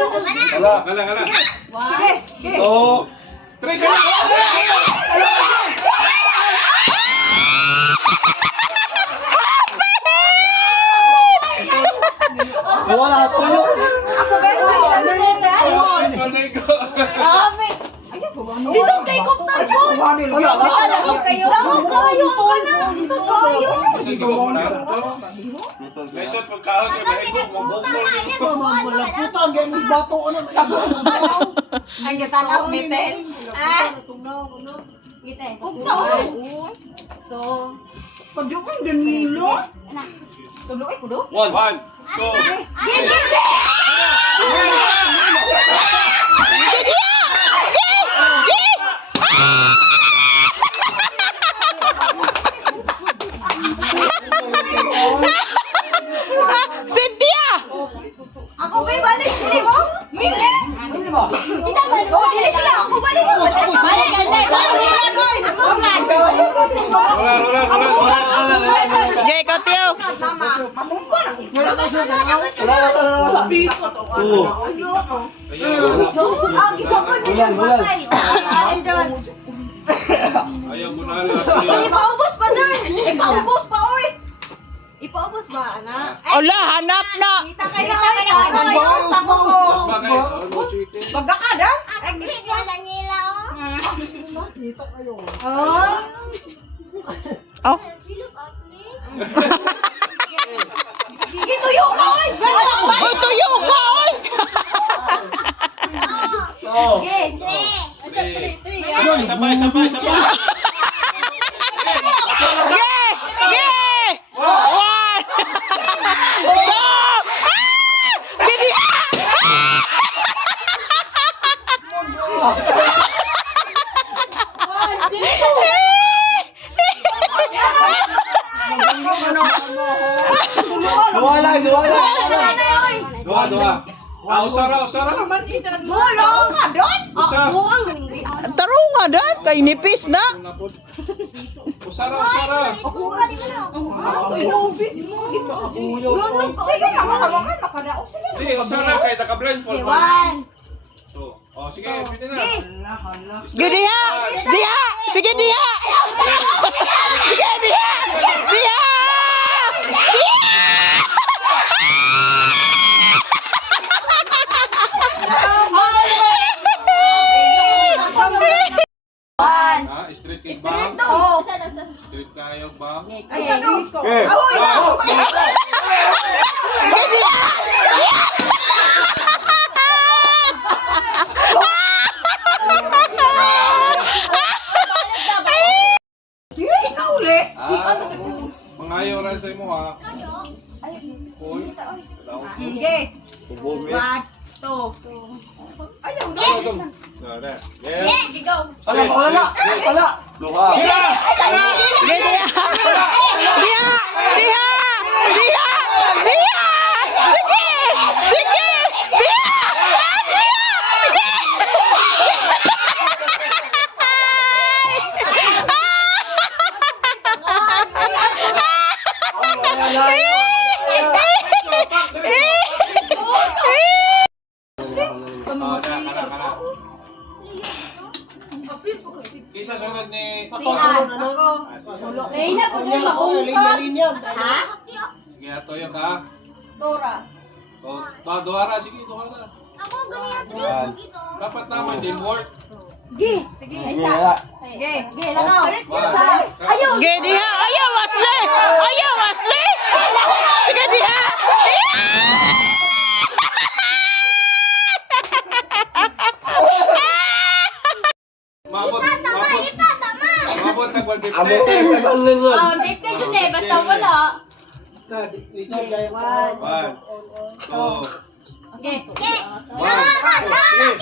Kala. Sige. Oh. Try ka na. Wala tuyo. Ako ba? Panay ko. Lisod kay kong tayo. Lisod kayo. Lisod kayo. Sige mo na to. Lesson pagkaon kay mahigog mo bukol. Putan, gaya mas bato ano. Ay, gatalas, meten. Pugtaon. To. Padukan Danilo. Tuloy ko do. 1, 2, Cynthia! Ako ba balik dili mo? Mili. Isa ba? Oh, dili sila ako balik. Balik ganda. Rola. Jay, ikaw tiyo. Mama, mamumpa na. Wala tayo sa wala. Oo. Ang isa ko dyan patay. Ang dyan. Ayaw mo na lang. Ipaubos pa dyan. Ipaubos pa, oy. Ipaubos ba, anak? Ola, hanap na. Kita kayo sa buko. Pagkakada? Ay, Kita Daniela, oh. Kita kayo. oh. Oh. She look ugly. Gituyo ka, oy. Uy, tuyo ko, oy. Oo. Sabay. Yeah! Yeah! One! Two! Didi! Wala. Dua. Usara. Mulong nga doon. Usa. Ako ang Tarunga dan, kay nipis na. Usara. Ako di mo na. Sige na, matawangan makadaog. Sige na. Sige, usara kay naka-blindfold. One. Oh, sige, pwede na. Sige, diha! Diha! Sige, diha! Sige, diha! Diha! One. Street cake Street ba? to. Street kayo ba? Ay, ano? Eh. Ahoy! Di, ikaw ulit. Mangayo rin sa imo ha. Uy. Sige. Tubogi. One, two. Ayaw na. Wala. Yeah. Sige, go. Wala. Luha. Sila! Sige, diha! Diha! Diha! Diha! Diha! Sige! Sige! Diha! Kana. Isa sunod ni Leila, kung may maungkot. Ha? Giyatoyo ka. Tora. Oh, duhara sige, duhara. Ako ganyan tres dito. Dapat naman teamwork. Sige. Sige, isa. Sige. Sige, lakaw. Ayaw. Sige, diha! Ayaw, Wesley! Ayaw, Wesley! Sige, diha! Mabot na kwal Amo bibte. tayo. Oh, dipte dyan eh. Basta wala. One, two, Okay. one, sige.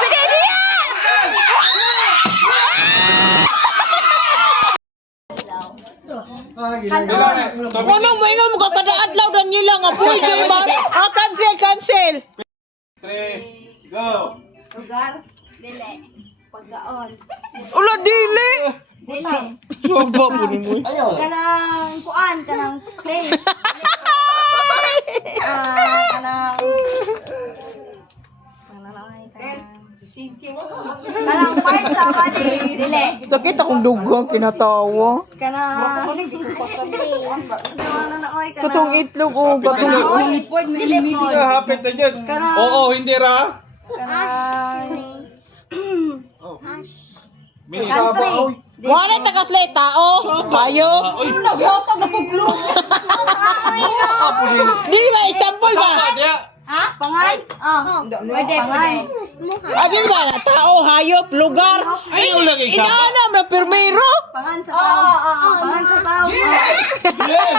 Sige, diha! Ano mo ingon mo kada adlaw dan nila nga pwede ba? Cancel. 3, go. Lugar. Dili. Pagkaon. Ulo dili. Dili. Soba po ni mo. Ayaw. Kanang kuan, kanang place. Kanang sama dili. Sakit akong dugo ang kinatawa. Kana. Ano na oy kana. Katong itlog o katong Dili po. Hapit na dyan. Oo, hindi ra. Kana. May saba. Oy. wala takasleta o. Bayo. Nagotog na puglo. Dili ba example ba? Saba diya. Pangan? Pwede. Dili ba na tao, hayop, lugar? Ayaw lang yung saba. Inaanam na pirmero. Pangan sa tao. Pangan sa tao. Yes.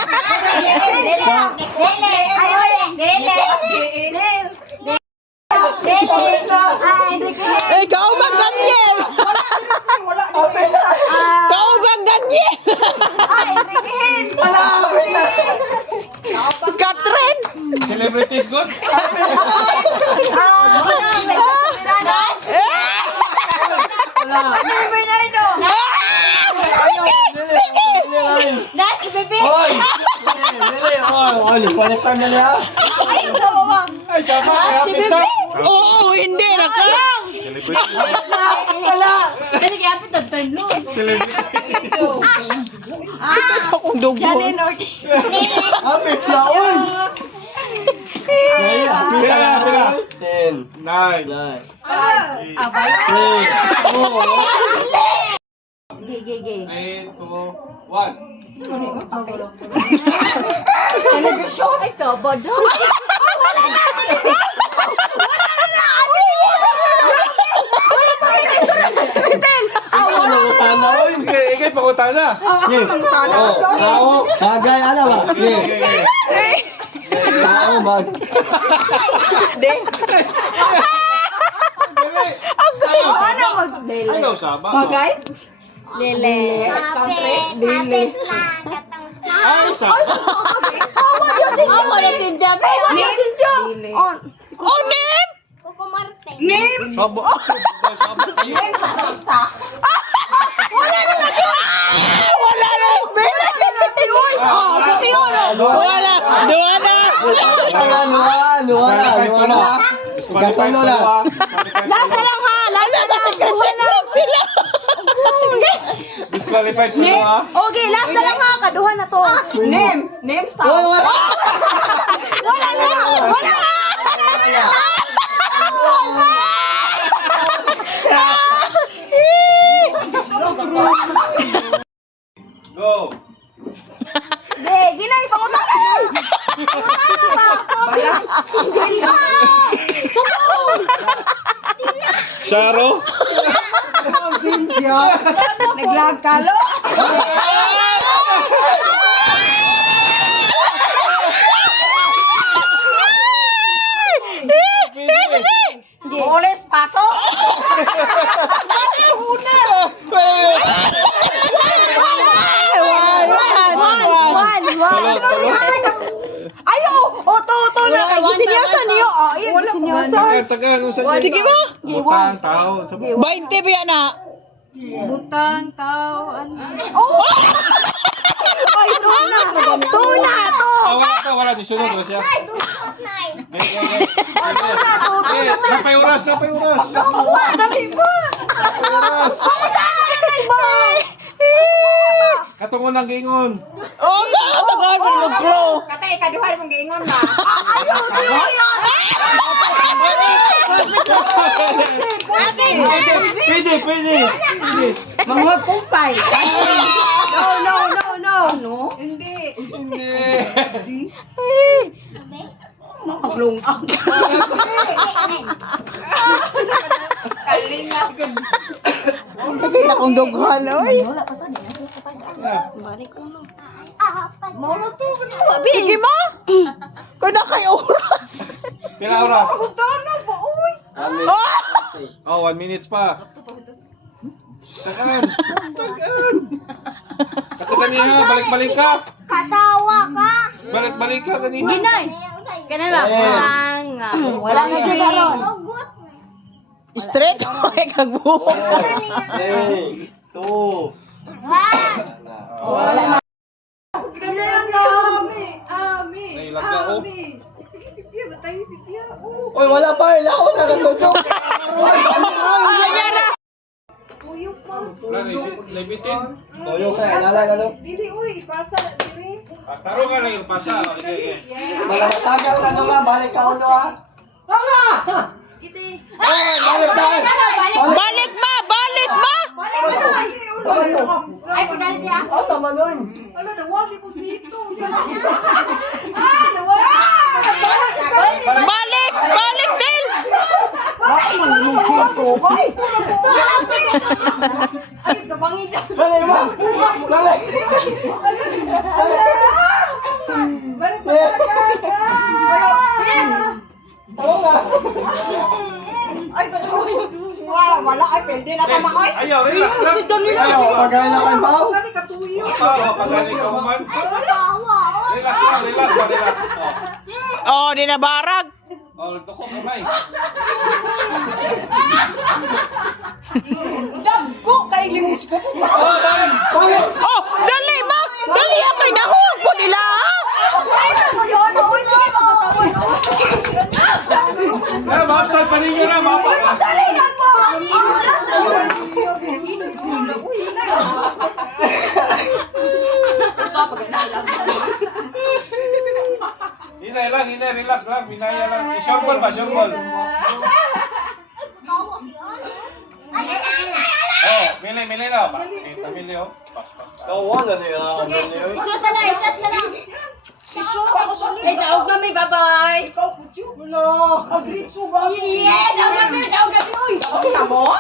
Eh, kaubang Daniel. Kaubang Daniel. Mas Catherine. Celebrities good. Ay, saba. Kaya hapit na. Oo, hindi na ka. Celebrities. Ito akong dugo. Pila. 9. 8, 2, 1. Ikay pangutan na. Bagay, ano ba? Tao, bag. Ayaw saba. Lele. Hapit lang. Ay, saba. Oh, Nim! Kukumarte. Saba. Saba kayo. Wala na Oh, pati yun. Wala. Luwala. Disqualified pa na. Lasa lang ha. Lasa lang. Sila. Disqualified pa na. Okay, last na lang ha. Kaduhan na to. Name stop. Wala na. Go. Ginay, pangutangan. Sharo. Naglag kalo. Oles pato. Ayo, to na kay gisinyosan niyo. Wala gisinyosan. Taga. Sige mo. Butang, tao. 20 ba na? Butang tao ano. Oh! Ay, tuna to. Wala. Disunod na siya. Ay, dukot na eh. Napay oras. Dali ba? Katungon ng gingon. Oh, tagaan mo maglo. Katay kaduhan mong giingon ba? Pwede. Mga kumpay. No. Hindi. Maglong ang. Kalinga. Sakit akong dughan, oy. Sige mo. Kung na kay oras. Pila oras? Dono ba uy? Oh, 1 minute pa. Tagaan. Kato ganiha, balik-balik ka. Katawa ka. Balik-balik ka ganiha. Wala na dyan aron. Dugot na. Straight mo kay kagbuhok. 3, 2, Wala na. Nailagay ko. Oy, wala pa. Ako na nagtutog. Lebitin. Toyo ka, lalay ano. Dili, uy, ipasa na dili. Taro ka lang yung pasa. Sige. Malatagal ka na lang, balik ka ulo ha. Balik sa akin. Balik ma! Balik ma! Balik ka na, hindi, ulo. Ay, pinali niya. Oh, tama nun. Ano, nawali ko dito. Nawali. Balik! Balik din! Bakit manlulungkot ko? Ay, kabangin na. Dali mo. Dali. Balik pa talaga. Oo nga. Ay, wow, wala ay pwede na tama ko. Ayaw, relax lang. Ayaw, pagkain na kayo ba? Gani ka tuyo. Pagani ka man. Tawa. Relax lang, relax. Relax. Oh, di na barag. Oh, doko kamay. Dagko kay limos ko. Balik. Oh, dali ma! Dali ako'y nahulog po nila ha! Ay, ano yun? Uy, sige, magkatawin. Eh, mapsal pa rin yun na, mapa. Daligan mo! Hinay lang, hinay, relax lang. Minaya lang. Isyongol ba, isyongol? Tawa siya. Oh, mili na. Sita mili, oh. Pas. Wala na yun. Isot na lang, isot na lang. Iso ako sa Ay, naog na may bye-bye. ikaw, putyo. Wala. Agritso ba? Yeah, naog na may, naog na may. Uy, Tamo?